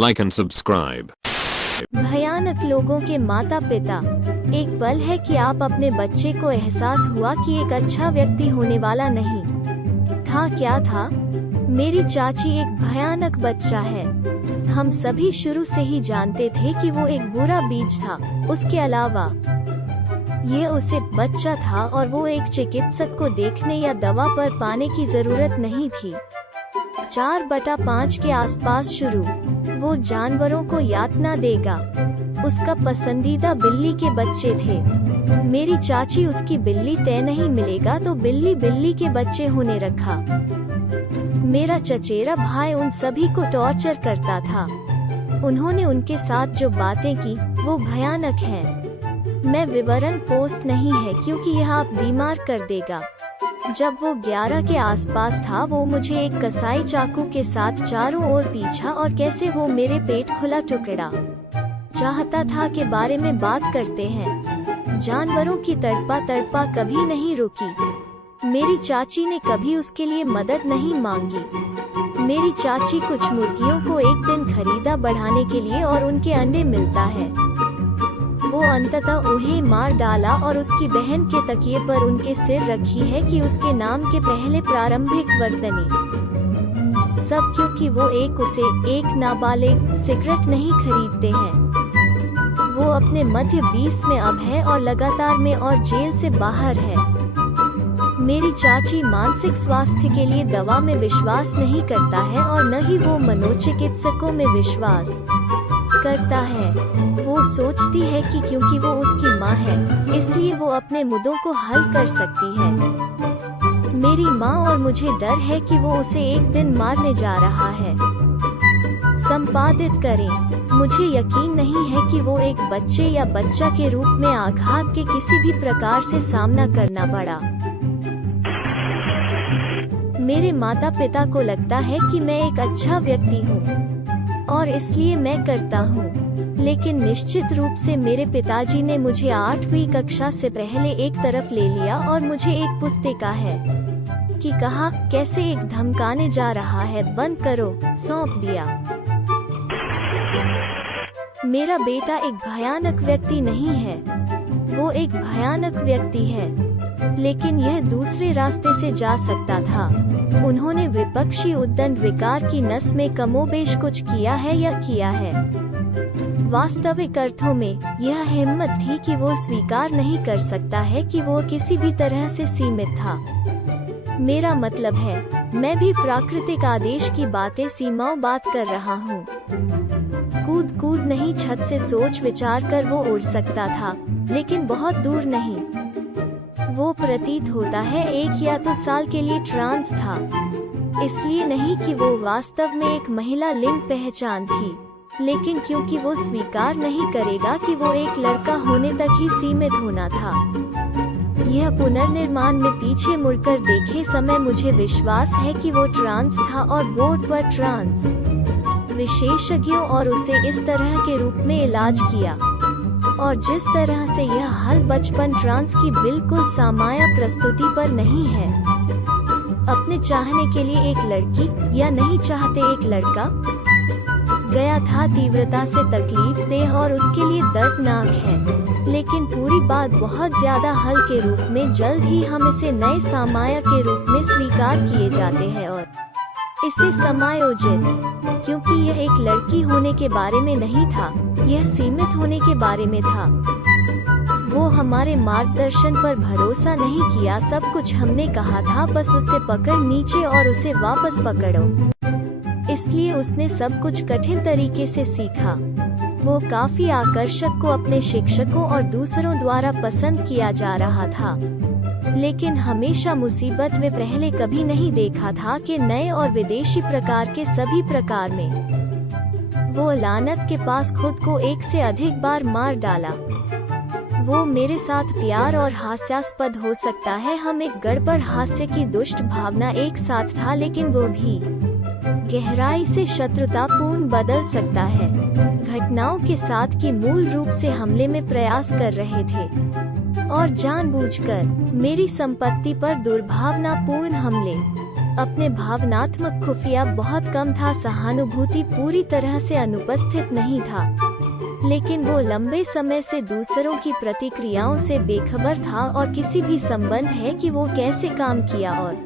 like and subscribe. भयानक लोगों के माता पिता। एक पल है कि आप अपने बच्चे को एहसास हुआ कि एक अच्छा व्यक्ति होने वाला नहीं था। क्या था? मेरी चाची एक भयानक बच्चा है। हम सभी शुरू से ही जानते थे कि वो एक बुरा बीज था। उसके अलावा ये उसे बच्चा था और वो एक चिकित्सक को देखने या दवा पर पाने की जरूरत नहीं थी। 4/5 के आसपास शुरू। वो जानवरों को यातना देगा। उसका पसंदीदा बिल्ली के बच्चे थे। मेरी चाची उसकी बिल्ली तय नहीं मिलेगा तो बिल्ली के बच्चे होने रखा। मेरा चचेरा भाई उन सभी को टॉर्चर करता था। उन्होंने उनके साथ जो बातें की वो भयानक हैं। मैं विवरण पोस्ट नहीं है क्योंकि यह आप बीमार कर देगा। जब वो 11 के आसपास था वो मुझे एक कसाई चाकू के साथ चारों ओर पीछा और कैसे वो मेरे पेट खुला टुकड़ा चाहता था के बारे में बात करते हैं। जानवरों की तड़पा कभी नहीं रुकी। मेरी चाची ने कभी उसके लिए मदद नहीं मांगी। मेरी चाची कुछ मुर्गियों को एक दिन खरीदा बढ़ाने के लिए और उनके अंडे मिलता है। वो अंततः उन्हें मार डाला और उसकी बहन के तकिए पर उनके सिर रखी है कि उसके नाम के पहले प्रारंभिक वर्तनी। सब क्योंकि वो एक नाबालिग सिगरेट नहीं खरीदते हैं। वो अपने मध्य 20 में अब है और लगातार में और जेल से बाहर है। मेरी चाची मानसिक स्वास्थ्य के लिए दवा में विश्वास नहीं करता है और न ही वो मनोचिकित्सकों में विश्वास करता है। वो सोचती है कि क्योंकि वो उसकी माँ है इसलिए वो अपने मुद्दों को हल कर सकती है। मेरी माँ और मुझे डर है कि वो उसे एक दिन मारने जा रहा है। संपादित करें। मुझे यकीन नहीं है कि वो एक बच्चे या बच्चा के रूप में आघात के किसी भी प्रकार से सामना करना पड़ा। मेरे माता पिता को लगता है कि मैं एक अच्छा व्यक्ति हूँ और इसलिए मैं करता हूँ। लेकिन निश्चित रूप से मेरे पिताजी ने मुझे 8वीं कक्षा से पहले एक तरफ ले लिया और मुझे एक पुस्तिका है कि कहा कैसे एक धमकाने जा रहा है बंद करो सौंप दिया। मेरा बेटा एक भयानक व्यक्ति नहीं है। वो एक भयानक व्यक्ति है लेकिन यह दूसरे रास्ते से जा सकता था। उन्होंने विपक्षी उद्दंड विकार की नस में कमोबेश कुछ किया है या किया है। वास्तविक अर्थों में यह हिम्मत थी कि वो स्वीकार नहीं कर सकता है कि वो किसी भी तरह से सीमित था। मेरा मतलब है मैं भी प्राकृतिक आदेश की बातें सीमाओं बात कर रहा हूँ। कूद नहीं छत से सोच विचार कर वो उड़ सकता था लेकिन बहुत दूर नहीं। वो प्रतीत होता है 1 या 2 साल के लिए ट्रांस था। इसलिए नहीं कि वो वास्तव में एक महिला लिंग पहचान थी लेकिन क्योंकि वो स्वीकार नहीं करेगा कि वो एक लड़का होने तक ही सीमित होना था। यह पुनर्निर्माण में पीछे मुड़कर देखे समय मुझे विश्वास है कि वो ट्रांस था और बोर्ड पर ट्रांस विशेषज्ञों और उसे इस तरह के रूप में इलाज किया और जिस तरह से यह हल बचपन ट्रांस की बिल्कुल सामान्य प्रस्तुति पर नहीं है। अपने चाहने के लिए एक लड़की या नहीं चाहते एक लड़का गया था तीव्रता से तकलीफ देह और उसके लिए दर्दनाक है लेकिन पूरी बात बहुत ज्यादा हल के रूप में जल्द ही हम इसे नए सामान्य के रूप में स्वीकार किए जाते हैं और इसे समायोजित क्योंकि यह एक लड़की होने के बारे में नहीं था, यह सीमित होने के बारे में था। वो हमारे मार्गदर्शन पर भरोसा नहीं किया। सब कुछ हमने कहा था बस उसे पकड़ नीचे और उसे वापस पकड़ो। इसलिए उसने सब कुछ कठिन तरीके से सीखा। वो काफी आकर्षक को अपने शिक्षकों और दूसरों द्वारा पसंद किया जा रहा था लेकिन हमेशा मुसीबत में पहले कभी नहीं देखा था कि नए और विदेशी प्रकार के सभी प्रकार में वो लानत के पास खुद को 1 से अधिक बार मार डाला। वो मेरे साथ प्यार और हास्यास्पद हो सकता है। हम एक गड़बड़ हास्य की दुष्ट भावना एक साथ था लेकिन वो भी गहराई से शत्रुतापूर्ण बदल सकता है। घटनाओं के साथ की मूल रूप से हमले में प्रयास कर रहे थे और जानबूझकर मेरी संपत्ति पर दुर्भावनापूर्ण हमले। अपने भावनात्मक खुफिया बहुत कम था, सहानुभूति पूरी तरह से अनुपस्थित नहीं था, लेकिन वो लंबे समय से दूसरों की प्रतिक्रियाओं से बेखबर था और किसी भी संबंध है कि वो कैसे काम किया और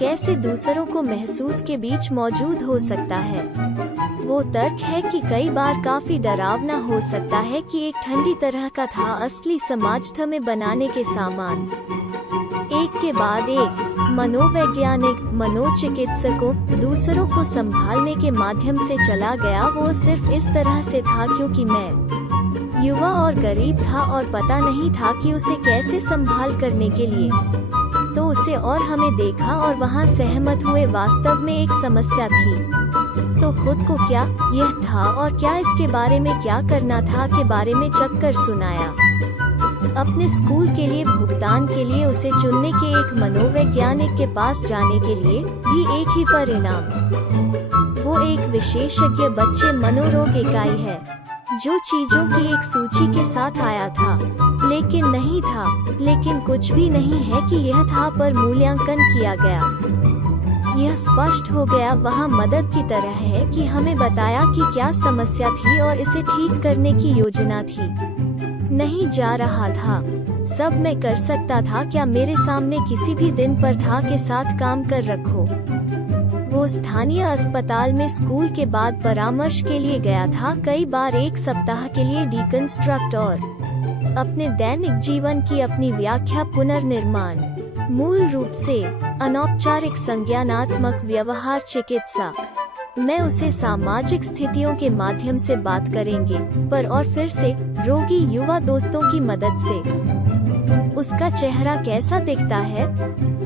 कैसे दूसरों को महसूस के बीच मौजूद हो सकता है। वो तर्क है कि कई बार काफी डरावना हो सकता है कि एक ठंडी तरह का था असली समाज में बनाने के सामान। एक के बाद एक मनोवैज्ञानिक मनोचिकित्सकों दूसरों को संभालने के माध्यम से चला गया। वो सिर्फ इस तरह से था क्योंकि मैं युवा और गरीब था और पता नहीं था कि उसे कैसे संभाल करने के लिए। तो उसे और हमें देखा और वहाँ सहमत हुए। वास्तव में एक समस्या थी, तो खुद को क्या यह था और क्या इसके बारे में क्या करना था के बारे में चक्कर सुनाया। अपने स्कूल के लिए भुगतान के लिए उसे चुनने के एक मनोवैज्ञानिक के पास जाने के लिए भी एक ही परिणाम। वो एक विशेषज्ञ बच्चे मनोरोग इकाई है जो चीजों की एक सूची के साथ आया था, लेकिन नहीं था, लेकिन कुछ भी नहीं है कि यह था पर मूल्यांकन किया गया। यह स्पष्ट हो गया वहाँ मदद की तरह है कि हमें बताया कि क्या समस्या थी और इसे ठीक करने की योजना थी। नहीं जा रहा था, सब मैं कर सकता था क्या मेरे सामने किसी भी दिन पर था के साथ काम कर रखो। वो स्थानीय अस्पताल में स्कूल के बाद परामर्श के लिए गया था, कई बार एक सप्ताह के लिए डिकंस्ट्रक्ट और अपने दैनिक जीवन की अपनी व्याख्या पुनर्निर्माण, मूल रूप से अनौपचारिक संज्ञानात्मक व्यवहार चिकित्सा। मैं उसे सामाजिक स्थितियों के माध्यम से बात करेंगे, पर और फिर से रोगी युवा दोस्तों की मदद से। उसका चेहरा कैसा दिखता है?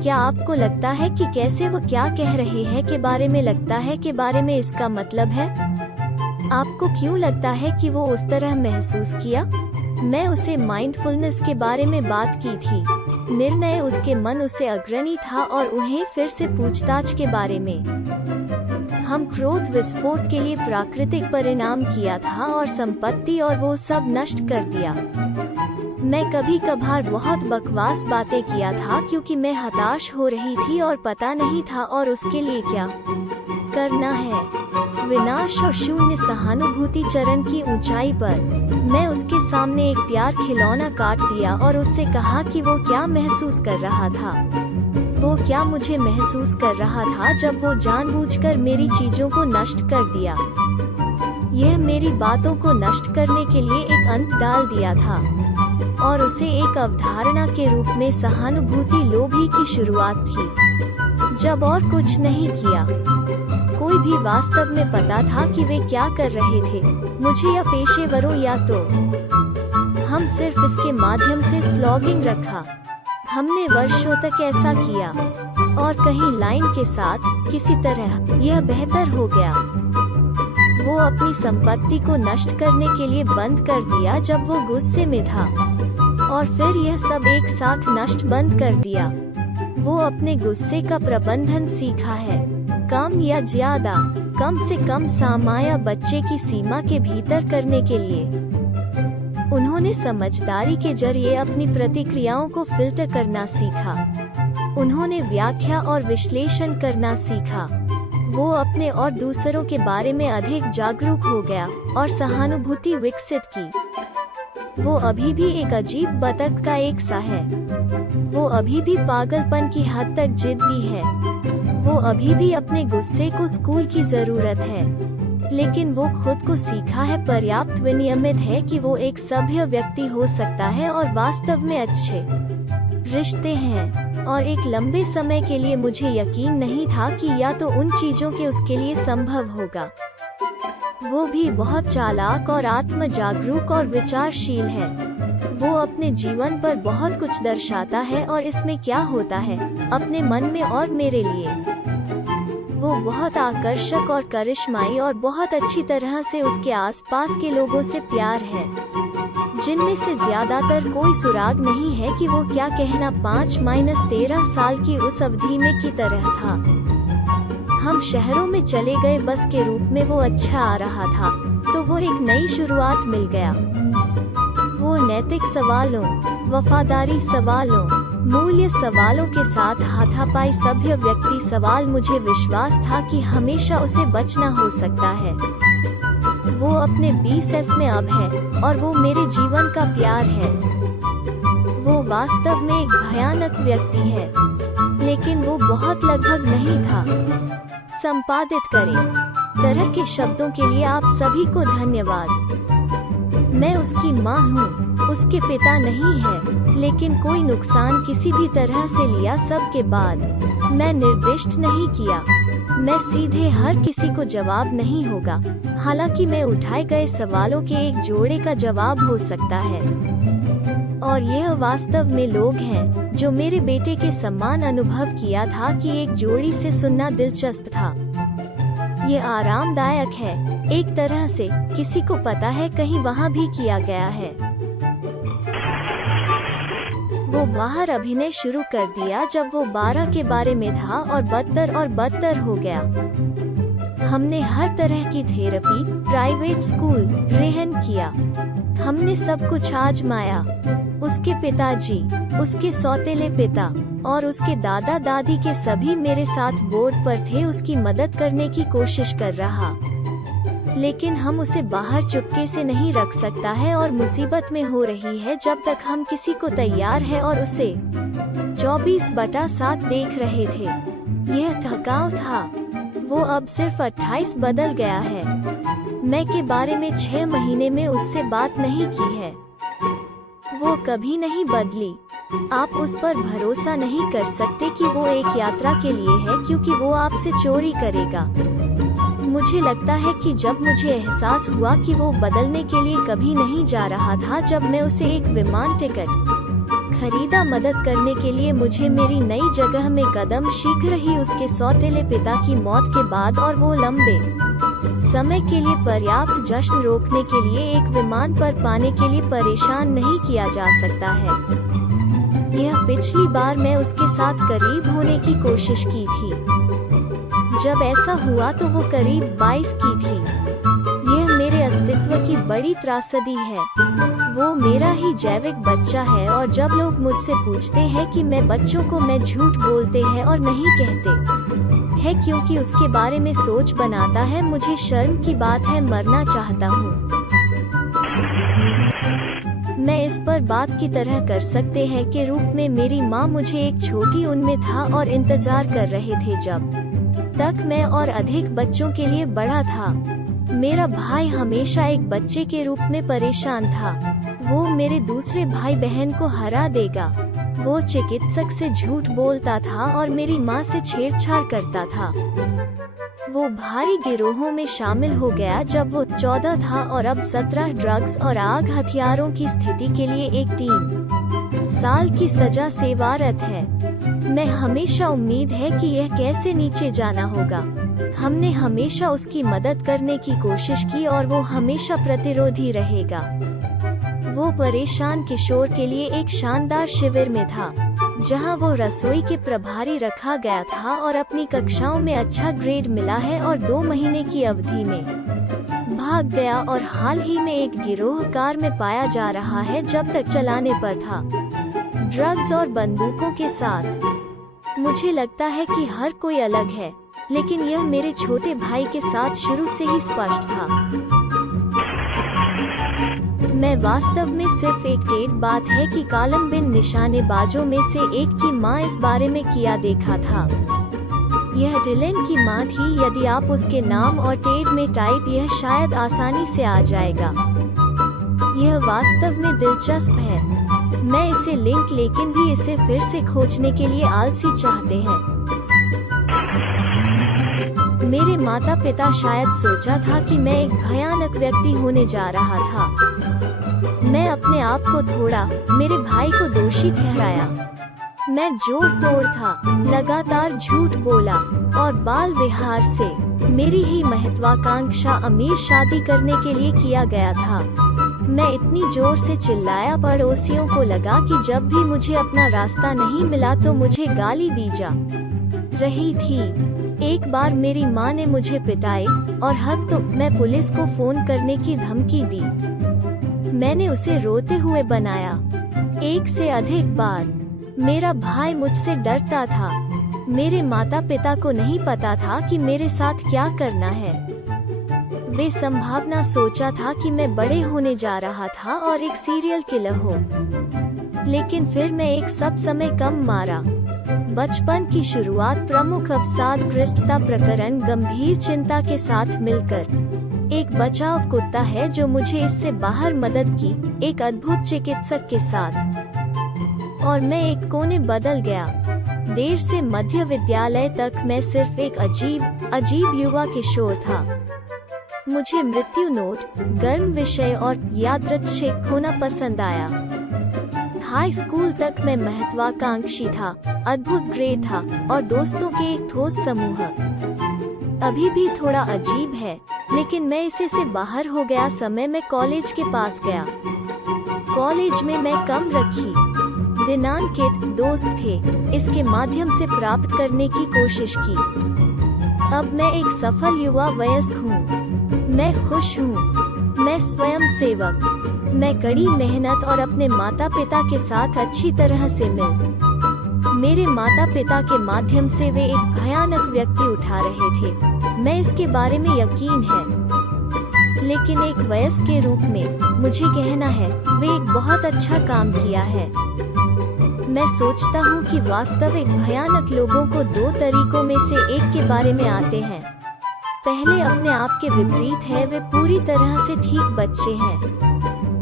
क्या आपको लगता है कि कैसे वो क्या कह रहे हैं के बारे में लगता है के बारे में इसका मतलब है? आपको क्यों लगता है कि वो उस तरह महसूस किया? मैं उसे माइंडफुलनेस के बारे में बात की थी। निर्णय उसके मन उसे अग्रणी था और उन्हें फिर से पूछताछ के बारे में। हम क्रोध विस्फोट के लिए प्राकृतिक परिणाम किया था और संपत्ति और वो सब नष्ट कर दिया। मैं कभी कभार बहुत बकवास बातें किया था क्योंकि मैं हताश हो रही थी और पता नहीं था और उसके लिए क्या करना है। विनाश और शून्य सहानुभूति चरण की ऊंचाई पर मैं उसके सामने एक प्यार खिलौना काट दिया और उससे कहा कि वो क्या महसूस कर रहा था। वो क्या मुझे महसूस कर रहा था जब वो जानबूझकर मेरी चीजों को नष्ट कर दिया। यह मेरी बातों को नष्ट करने के लिए एक अंत डाल दिया था और उसे एक अवधारणा के रूप में सहानुभूति लोभी की शुरुआत थी। जब और कुछ नहीं किया, कोई भी वास्तव में पता था कि वे क्या कर रहे थे, मुझे या पेशेवरों या तो हम सिर्फ इसके माध्यम से स्लॉगिंग रखा। हमने वर्षों तक ऐसा किया और कहीं लाइन के साथ किसी तरह यह बेहतर हो गया। वो अपनी संपत्ति को नष्ट करने के लिए बंद कर दिया जब वो गुस्से में था और फिर यह सब एक साथ नष्ट बंद कर दिया। वो अपने गुस्से का प्रबंधन सीखा है, कम या ज्यादा, कम से कम सामाया बच्चे की सीमा के भीतर करने के लिए। उन्होंने समझदारी के जरिए अपनी प्रतिक्रियाओं को फिल्टर करना सीखा। उन्होंने व्याख्या और विश्लेषण करना सीखा। वो अपने और दूसरों के बारे में अधिक जागरूक हो गया और सहानुभूति विकसित की। वो अभी भी एक अजीब बतख का एक सा है। वो अभी भी पागलपन की हद तक जिद्दी है। वो अभी भी अपने गुस्से को स्कूल की जरूरत है, लेकिन वो खुद को सीखा है, पर्याप्त विनियमित है कि वो एक सभ्य व्यक्ति हो सकता है और वास्तव में अच्छे रिश्ते हैं। और एक लंबे समय के लिए मुझे यकीन नहीं था कि या तो उन चीजों के उसके लिए संभव होगा। वो भी बहुत चालाक और आत्म जागरूक और विचारशील है। वो अपने जीवन पर बहुत कुछ दर्शाता है और इसमें क्या होता है अपने मन में और मेरे लिए। वो बहुत आकर्षक और करिश्माई और बहुत अच्छी तरह से उसके आसपास के लोगों से प्यार है, जिनमें से ज्यादातर कोई सुराग नहीं है कि वो क्या कहना 5-13 साल की उस अवधि में की तरह था। हम शहरों में चले गए बस के रूप में। वो अच्छा आ रहा था, तो वो एक नई शुरुआत मिल गया। वो नैतिक सवालों, वफादारी सवालों, मूल्य सवालों के साथ हाथापाई सभ्य व्यक्ति सवाल। मुझे विश्वास था कि हमेशा उसे बचना हो सकता है। वो अपने 20s में अब है और वो मेरे जीवन का प्यार है। वो वास्तव में एक भयानक व्यक्ति है, लेकिन वो बहुत लगभग नहीं था। संपादित करें। तरह के शब्दों के लिए आप सभी को धन्यवाद। मैं उसकी माँ हूँ, उसके पिता नहीं है, लेकिन कोई नुकसान किसी भी तरह से लिया सब के बाद। मैं निर्दिष्ट नहीं किया। मैं सीधे हर किसी को जवाब नहीं होगा, हालांकि मैं उठाए गए सवालों के एक जोड़े का जवाब हो सकता है। और यह वास्तव में लोग हैं जो मेरे बेटे के समान अनुभव किया था कि एक जोड़ी से सुनना दिलचस्प था। ये आरामदायक है, एक तरह से। किसी को पता है कहीं वहाँ भी किया गया है। वो बाहर अभिनय शुरू कर दिया जब वो 12 के बारे में था और बदतर हो गया। हमने हर तरह की थेरेपी, प्राइवेट स्कूल, रेहन किया। हमने सब कुछ आजमाया। उसके पिताजी, उसके सौतेले पिता और उसके दादा दादी के सभी मेरे साथ बोर्ड पर थे उसकी मदद करने की कोशिश कर रहा। लेकिन हम उसे बाहर चुपके से नहीं रख सकता है और मुसीबत में हो रही है जब तक हम किसी को तैयार है और उसे 24/7 देख रहे थे। यह थकाऊ था। वो अब सिर्फ 28 बदल गया है। मैं के बारे में 6 महीने में उससे बात नहीं की है। वो कभी नहीं बदली। आप उस पर भरोसा नहीं कर सकते कि वो एक यात्रा के लिए है, क्योंकि वो आपसे चोरी करेगा। मुझे लगता है कि जब मुझे एहसास हुआ कि वो बदलने के लिए कभी नहीं जा रहा था, जब मैं उसे एक विमान टिकट खरीदा मदद करने के लिए मुझे मेरी नई जगह में कदम शीघ्र ही उसके सौतेले पिता की मौत के बाद, और वो लंबे समय के लिए पर्याप्त जश्न रोकने के लिए एक विमान पर पाने के लिए परेशान नहीं किया जा सकता है। यह पिछली बार मैं उसके साथ करीब होने की कोशिश की थी। जब ऐसा हुआ तो वो करीब 22 की थी। यह मेरे अस्तित्व की बड़ी त्रासदी है। वो मेरा ही जैविक बच्चा है, और जब लोग मुझसे पूछते हैं कि मैं बच्चों को मैं झूठ बोलते हैं और नहीं कहते है क्योंकि उसके बारे में सोच बनाता है, मुझे शर्म की बात है, मरना चाहता हूँ। मैं इस पर बात की तरह कर सकते हैं के रूप में मेरी माँ मुझे एक छोटी उनमें था और इंतजार कर रहे थे जब तक मैं और अधिक बच्चों के लिए बड़ा था। मेरा भाई हमेशा एक बच्चे के रूप में परेशान था। वो मेरे दूसरे भाई बहन को हरा देगा। वो चिकित्सक से झूठ बोलता था और मेरी माँ से छेड़छाड़ करता था। वो भारी गिरोहों में शामिल हो गया जब वो 14 था और अब 17 ड्रग्स और आग हथियारों की स्थिति के लिए एक 3 साल की सजा सेवारत है। मैं हमेशा उम्मीद है कि यह कैसे नीचे जाना होगा। हमने हमेशा उसकी मदद करने की कोशिश की और वो हमेशा प्रतिरोधी रहेगा। वो परेशान किशोर के लिए एक शानदार शिविर में था, जहां वो रसोई के प्रभारी रखा गया था और अपनी कक्षाओं में अच्छा ग्रेड मिला है और 2 महीने की अवधि में भाग गया और हाल ही में एक गिरोह कार में पाया जा रहा है जब तक चलाने पर था, ड्रग्स और बंदूकों के साथ। मुझे लगता है कि हर कोई अलग है, लेकिन यह मेरे छोटे भाई के साथ शुरू से ही स्पष्ट था। मैं वास्तव में सिर्फ एक टेढ़ बात है कि कालम बिन निशानेबाजों में से एक की माँ इस बारे में किया देखा था। यह डिलन की माँ थी। यदि आप उसके नाम और टेड में टाइप, यह शायद आसानी से आ जाएगा। यह वास्तव में दिलचस्प है। मैं इसे लिंक, लेकिन भी इसे फिर से खोजने के लिए आलसी चाहते हैं। मेरे माता पिता शायद सोचा था कि मैं एक भयानक व्यक्ति होने जा रहा था। मैं अपने आप को थोड़ा मेरे भाई को दोषी ठहराया। मैं जोर तोड़ था, लगातार झूठ बोला और बाल विहार से मेरी ही महत्वाकांक्षा अमीर शादी करने के लिए किया गया था। मैं इतनी जोर से चिल्लाया पड़ोसियों को लगा कि जब भी मुझे अपना रास्ता नहीं मिला तो मुझे गाली दी जा रही थी। एक बार मेरी माँ ने मुझे पिटाई और हद तो मैं पुलिस को फोन करने की धमकी दी। मैंने उसे रोते हुए बनाया। एक से अधिक बार। मेरा भाई मुझसे डरता था। मेरे माता पिता को नहीं पता था कि मेरे साथ क्या करना है। वे संभावना सोचा था कि मैं बड़े होने जा रहा था और एक सीरियल किलर हो, लेकिन फिर मैं एक सब समय कम मारा। बचपन की शुरुआत प्रमुख अवसादग्रस्तता प्रकरण गंभीर चिंता के साथ मिलकर एक बचाव कुत्ता है जो मुझे इससे बाहर मदद की, एक अद्भुत चिकित्सक के साथ, और मैं एक कोने बदल गया। देर से मध्य विद्यालय तक मैं सिर्फ एक अजीब युवा किशोर था। मुझे मृत्यु नोट, गर्म विषय और यादृच्छिक होना पसंद आया। हाई स्कूल तक मैं महत्वाकांक्षी था, अद्भुत ग्रेड था और दोस्तों के एक ठोस समूह। अभी भी थोड़ा अजीब है, लेकिन मैं इसे से बाहर हो गया समय मैं कॉलेज के पास गया। कॉलेज में मैं कम रखी दिनांकित दोस्त थे, इसके माध्यम से प्राप्त करने की कोशिश की। अब मैं एक सफल युवा वयस्क हूँ। मैं खुश हूँ। मैं स्वयं सेवक। मैं कड़ी मेहनत और अपने माता पिता के साथ अच्छी तरह से मिल। मेरे माता पिता के माध्यम से वे एक भयानक व्यक्ति उठा रहे थे, मैं इसके बारे में यकीन है। लेकिन एक वयस्क के रूप में मुझे कहना है, वे एक बहुत अच्छा काम किया है। मैं सोचता हूँ कि वास्तविक भयानक लोगों को दो तरीकों में से एक के बारे में आते हैं। पहले अपने आप के विपरीत है, वे पूरी तरह से ठीक बच्चे हैं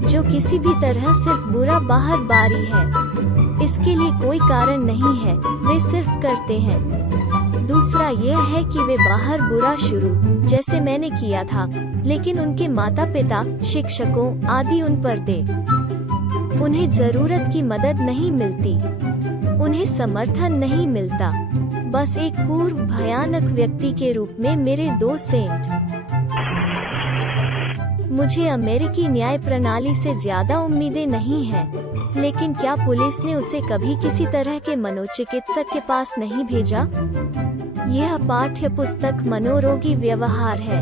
जो किसी भी तरह सिर्फ बुरा बाहर बारी है। इसके लिए कोई कारण नहीं है, वे सिर्फ करते हैं। दूसरा यह है कि वे बाहर बुरा शुरू जैसे मैंने किया था, लेकिन उनके माता पिता, शिक्षकों आदि उन पर दे। उन्हें जरूरत की मदद नहीं मिलती, उन्हें समर्थन नहीं मिलता। बस एक पूर्व भयानक व्यक्ति के रूप में मेरे दो सेंट। मुझे अमेरिकी न्याय प्रणाली से ज्यादा उम्मीदें नहीं हैं, लेकिन क्या पुलिस ने उसे कभी किसी तरह के मनोचिकित्सक के पास नहीं भेजा? यह पाठ्य पुस्तक मनोरोगी व्यवहार है।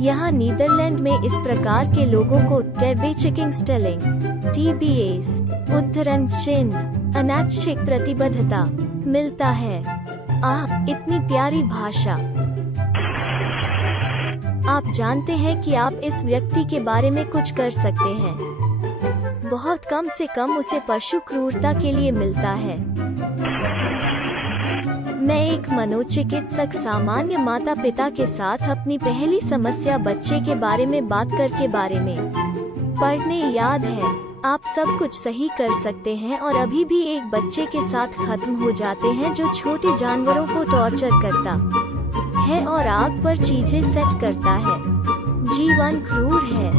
यहाँ नीदरलैंड में इस प्रकार के लोगों को टेरबेचिकिंगस्टेलिंग, TBAs, उद्धरण चिन्ह, अनैच्छिक प्रतिबद्धता मिलता है। इतनी प्यारी भाषा। आप जानते हैं कि आप इस व्यक्ति के बारे में कुछ कर सकते हैं। बहुत कम से कम उसे पशु क्रूरता के लिए मिलता है। मैं एक मनोचिकित्सक सामान्य माता पिता के साथ अपनी पहली समस्या बच्चे के बारे में बात करके बारे में पढ़ने याद है। आप सब कुछ सही कर सकते हैं और अभी भी एक बच्चे के साथ खत्म हो जाते हैं जो छोटे जानवरों को टॉर्चर करता है और आग पर चीजें सेट करता है। जीवन क्रूर है।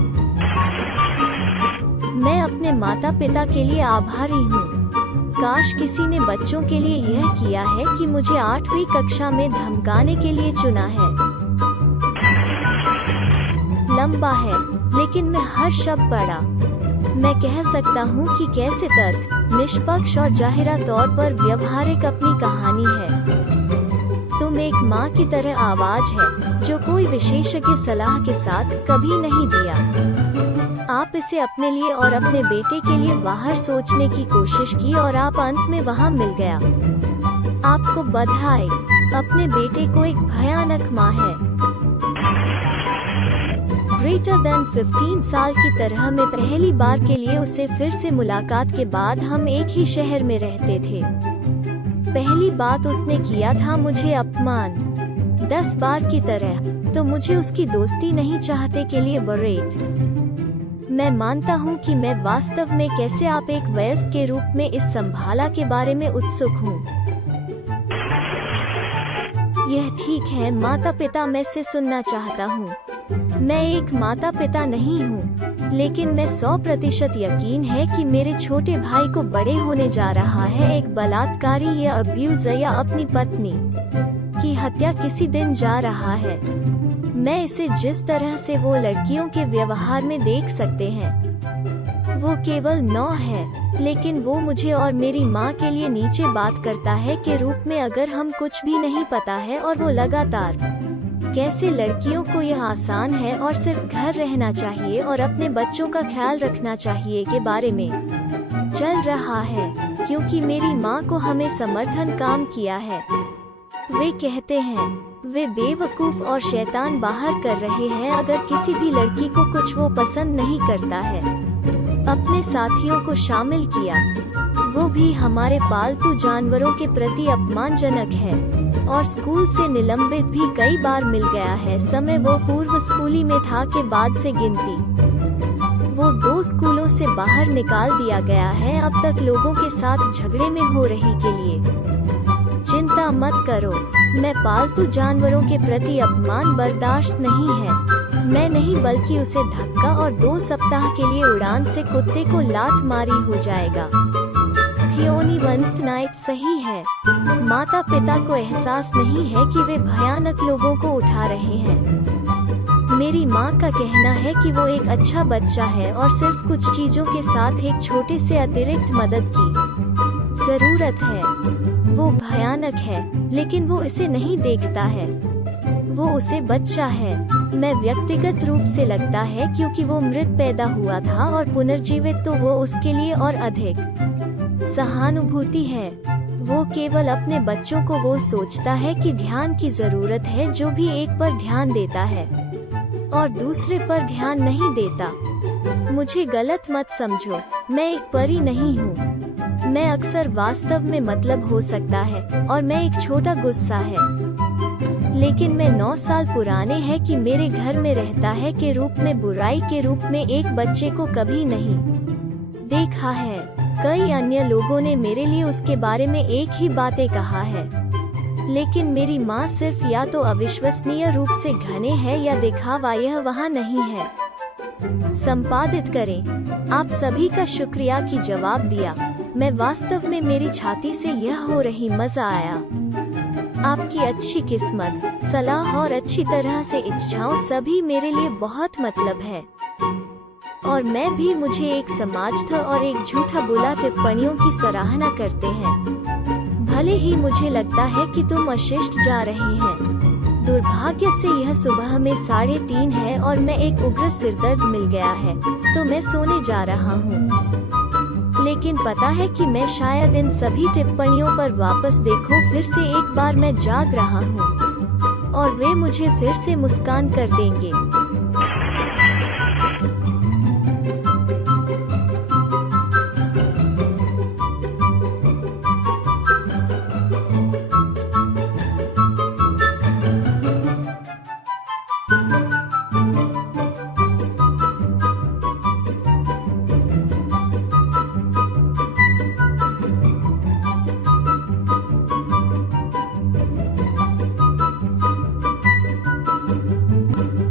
मैं अपने माता पिता के लिए आभारी हूँ। काश किसी ने बच्चों के लिए यह किया है कि मुझे 8वीं कक्षा में धमकाने के लिए चुना है। लंबा है, लेकिन मैं हर शब्द पढ़ा। मैं कह सकता हूँ कि कैसे तर्क, निष्पक्ष और जाहिरा तौर पर व्यवहारिक अपनी कहानी है। तुम एक माँ की तरह आवाज है जो कोई विशेषज्ञ सलाह के साथ कभी नहीं दिया। आप इसे अपने लिए और अपने बेटे के लिए बाहर सोचने की कोशिश की और आप अंत में वहाँ मिल गया। आपको बधाई। अपने बेटे को एक भयानक माँ है। ग्रेटर देन 15 साल की तरह में पहली बार के लिए उसे फिर से मुलाकात के बाद हम एक ही शहर में रहते थे। पहली बात उसने किया था मुझे अपमान 10 बार की तरह, तो मुझे उसकी दोस्ती नहीं चाहते के लिए बरेट। मैं मानता हूँ कि मैं वास्तव में कैसे आप एक वयस्क के रूप में इस संभाला के बारे में उत्सुक हूँ। यह ठीक है, माता पिता मैं से सुनना चाहता हूँ। मैं एक माता पिता नहीं हूँ, लेकिन मैं 100% यकीन है कि मेरे छोटे भाई को बड़े होने जा रहा है एक बलात्कारी या अब्यूजर या अपनी पत्नी की हत्या किसी दिन जा रहा है। मैं इसे जिस तरह से वो लड़कियों के व्यवहार में देख सकते हैं। वो केवल 9 है, लेकिन वो मुझे और मेरी माँ के लिए नीचे बात करता है के रूप में अगर हम कुछ भी नहीं पता है, और वो लगातार कैसे लड़कियों को यह आसान है और सिर्फ घर रहना चाहिए और अपने बच्चों का ख्याल रखना चाहिए के बारे में जल रहा है क्योंकि मेरी माँ को हमें समर्थन काम किया है। वे कहते हैं वे बेवकूफ और शैतान बाहर कर रहे हैं। अगर किसी भी लड़की को कुछ वो पसंद नहीं करता है, अपने साथियों को शामिल किया, वो भी हमारे पालतू जानवरों के प्रति अपमानजनक है। और स्कूल से निलंबित भी कई बार मिल गया है। समय वो पूर्व स्कूली में था के बाद से गिनती वो 2 स्कूलों से बाहर निकाल दिया गया है। अब तक लोगों के साथ झगड़े में हो रही के लिए। चिंता मत करो, मैं पालतू जानवरों के प्रति अपमान बर्दाश्त नहीं है। मैं नहीं बल्कि उसे धक्का और 2 सप्ताह के लिए उड़ान से कुत्ते को लात मारी हो जाएगा। थियोनी वंस्टनाइट सही है। माता पिता को एहसास नहीं है कि वे भयानक लोगों को उठा रहे हैं। मेरी माँ का कहना है कि वो एक अच्छा बच्चा है और सिर्फ कुछ चीजों के साथ एक छोटे से अतिरिक्त मदद की जरूरत है। वो भयानक है, लेकिन वो इसे नहीं देखता है। वो उसे बच्चा है। मैं व्यक्तिगत रूप से लगता है क्योंकि वो मृत पैदा हुआ था और पुनर्जीवित, तो वो उसके लिए और अधिक सहानुभूति है। वो केवल अपने बच्चों को वो सोचता है कि ध्यान की जरूरत है, जो भी एक पर ध्यान देता है और दूसरे पर ध्यान नहीं देता। मुझे गलत मत समझो, मैं एक परी नहीं हूँ। मैं अक्सर वास्तव में मतलब हो सकता है और मैं एक छोटा गुस्सा है, लेकिन मैं 9 साल पुराने है कि मेरे घर में रहता है के रूप में बुराई के रूप में एक बच्चे को कभी नहीं देखा है। कई अन्य लोगों ने मेरे लिए उसके बारे में एक ही बातें कहा है, लेकिन मेरी माँ सिर्फ या तो अविश्वसनीय रूप से घने है या दिखावा यह वहाँ नहीं है। संपादित करें। आप सभी का शुक्रिया कि जवाब दिया। मैं वास्तव में मेरी छाती से यह हो रही मजा आया। आपकी अच्छी किस्मत, सलाह और अच्छी तरह से इच्छाओं सभी मेरे लिए बहुत मतलब है। और मैं भी मुझे एक समाज था और एक झूठा बुला टिप्पणियों की सराहना करते हैं। भले ही मुझे लगता है कि तुम अशिष्ट जा रहे हैं। दुर्भाग्य से यह सुबह में 3:30 है और मैं एक उग्र सिरदर्द मिल गया है, तो मैं सोने जा रहा हूँ। लेकिन पता है कि मैं शायद इन सभी टिप्पणियों पर वापस देखूं। फिर से एक बार मैं जाग रहा हूँ और वे मुझे फिर से मुस्कान कर देंगे।